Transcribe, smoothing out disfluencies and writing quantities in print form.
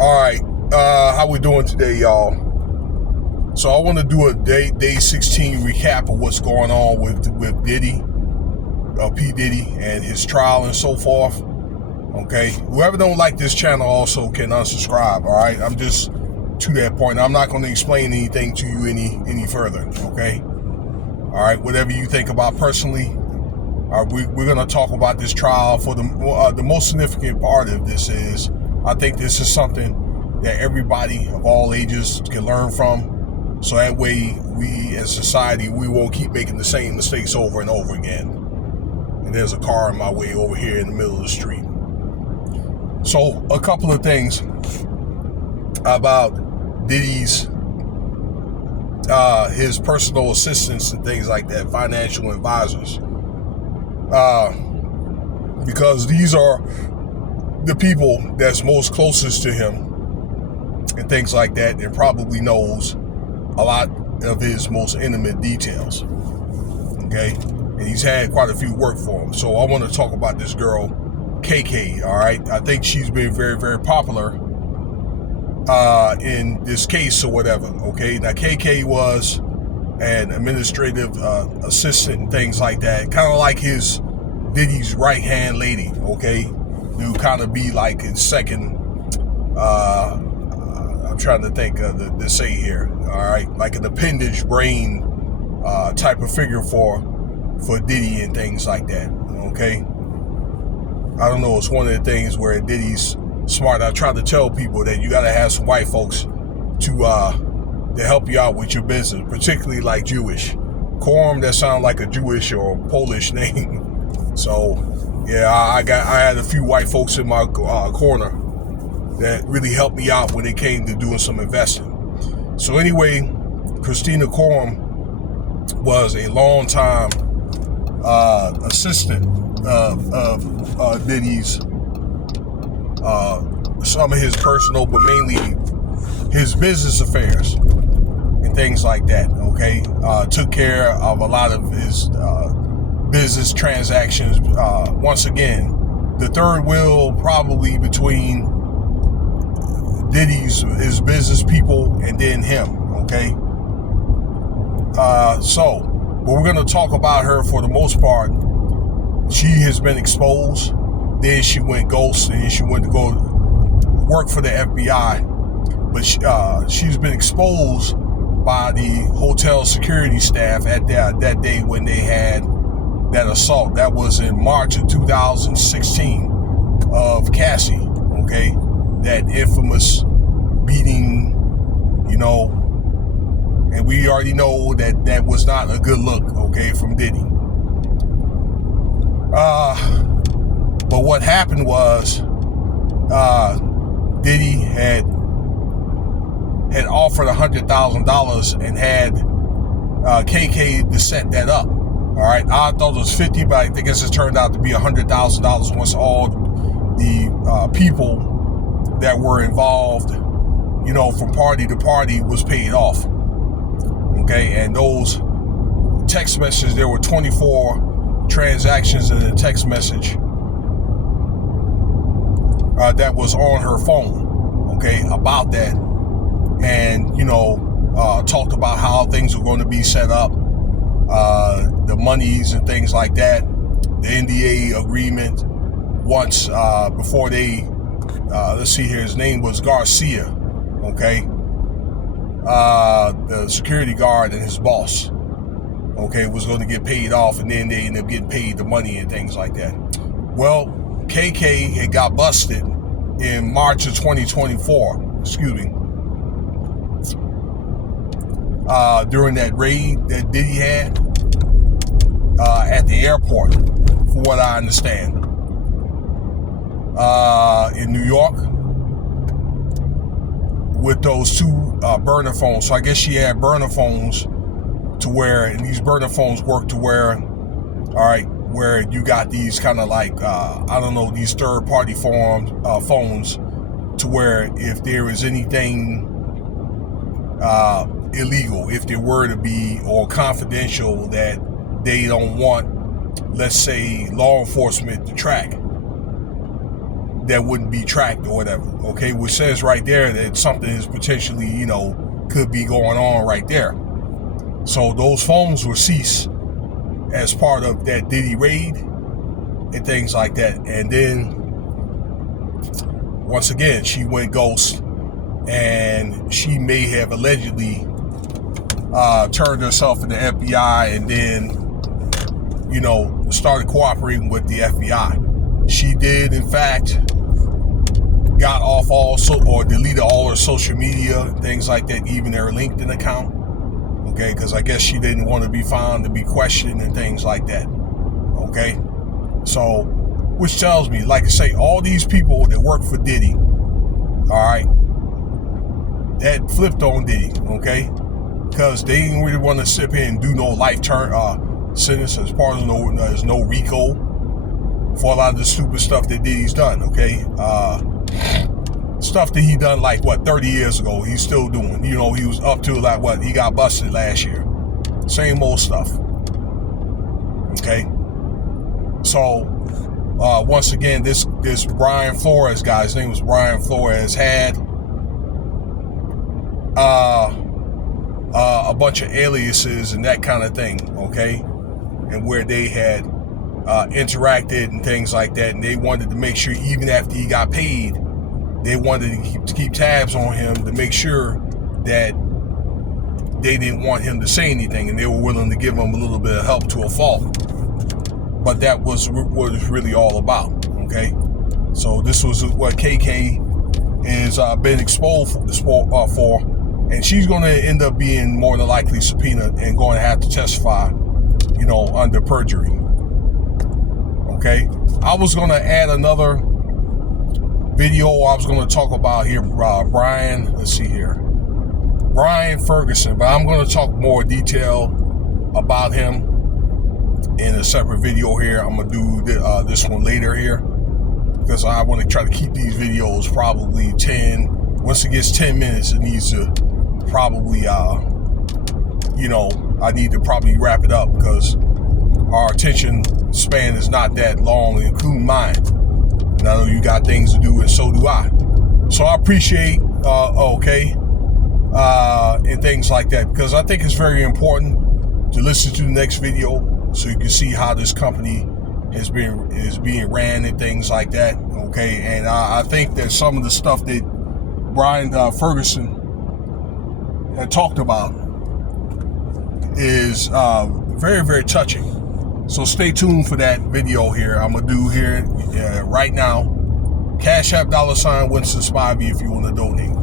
All right, how we doing today, y'all? So I want to do a day 16 recap of what's going on with Diddy, P. Diddy, and his trial and so forth. Okay, whoever don't like this channel also can unsubscribe. All right, I'm just to that point. I'm not going to explain anything to you any further. Okay, all right. Whatever you think about personally. We're going to talk about this trial. For the most significant part of this is, I think this is something that everybody of all ages can learn from. So that way, we as society, we won't keep making the same mistakes over and over again. And there's a car in my way over here in the middle of the street. So a couple of things about Diddy's, his personal assistants and things like that, financial advisors. Because these are the people that's most closest to him and things like that, and probably knows a lot of his most intimate details. Okay, and he's had quite a few work for him. So I want to talk about this girl, KK. All right, I think she's been very, very popular in this case or whatever. Okay, now KK was an administrative assistant and things like that, kind of like his Diddy's right hand lady. Okay, to kind of be like his second. I'm trying to think to say here. All right, like an appendage brain type of figure for Diddy and things like that. Okay, I don't know. It's one of the things where Diddy's smart. I try to tell people that you got to have some white folks to help you out with your business, particularly like Jewish. Khorham, that sounds like a Jewish or Polish name. So, yeah, I had a few white folks in my corner that really helped me out when it came to doing some investing. So anyway, Khristina Khorham was a long-time assistant of Diddy's, some of his personal, but mainly his business affairs and things like that. Okay, took care of a lot of his business transactions. Once again, the third wheel probably between Diddy's, his business people, and then him. Okay, so but we're going to talk about her for the most part. She has been exposed. Then she went ghost, and she went to go work for the FBI. But she's been exposed by the hotel security staff at that day when they had that assault. That was in March of 2016 of Cassie. Okay, that infamous beating, you know, and we already know that was not a good look. Okay, from Diddy. But what happened was, Diddy had offered $100,000 and had KK to set that up. All right, I thought it was 50, but I guess it turned out to be $100,000 once all the people that were involved, you know, from party to party was paid off. Okay, and those text messages, there were 24 transactions in the text message that was on her phone. Okay, about that. And, you know, talked about how things were going to be set up, the monies and things like that, the NDA agreement. Once, before they, let's see here, his name was Garcia, okay? The security guard and his boss, okay, was going to get paid off, and then they ended up getting paid the money and things like that. Well, KK had got busted in March of 2024, during that raid that Diddy had at the airport, from what I understand, in New York, with those two burner phones. So I guess she had burner phones to where, and these burner phones work to where, all right, where you got these kind of like, I don't know, these third-party phones to where if there is anything illegal, if there were to be, or confidential that they don't want, let's say, law enforcement to track, that wouldn't be tracked or whatever, okay? Which says right there that something is potentially, you know, could be going on right there. So those phones were ceased as part of that Diddy raid and things like that. And then once again, she went ghost, and she may have allegedly turned herself in the FBI and then, you know, started cooperating with the FBI. She did, in fact, got off or deleted all her social media, things like that, even her LinkedIn account. Okay, because I guess she didn't want to be found to be questioned and things like that. Okay, so which tells me, like I say, all these people that work for Diddy, all right, that flipped on Diddy. Okay, because they didn't really want to sit here and do no life sentence as part of there's no RICO for a lot of the stupid stuff that Diddy's done. Okay, stuff that he done like 30 years ago, he's still doing. You know, he was up to like he got busted last year. Same old stuff. Okay. So once again, this Brian Flores guy, his name was Brian Flores, had a bunch of aliases and that kind of thing. Okay, and where they had interacted and things like that, and they wanted to make sure even after he got paid, they wanted to keep tabs on him to make sure that they didn't want him to say anything, and they were willing to give him a little bit of help to a fault. But that was what it's really all about. Okay, so this was what KK is been exposed for, and she's going to end up being more than likely subpoenaed and going to have to testify, you know, under perjury. Okay, I was going to add another video I was going to talk about here, Brian, let's see here, Brian Ferguson, but I'm going to talk more detail about him in a separate video here. I'm going to do this one later here, because I want to try to keep these videos probably 10, once it gets 10 minutes, it needs to probably, you know, I need to probably wrap it up, because our attention span is not that long, including mine. And I know you got things to do, and so do I. So I appreciate, and things like that, because I think it's very important to listen to the next video so you can see how this company is being ran and things like that. Okay, and I think that some of the stuff that Brian Ferguson had talked about is very, very touching. So stay tuned for that video here. I'm going to do here right now. Cash App $Winston Spivey if you want to donate.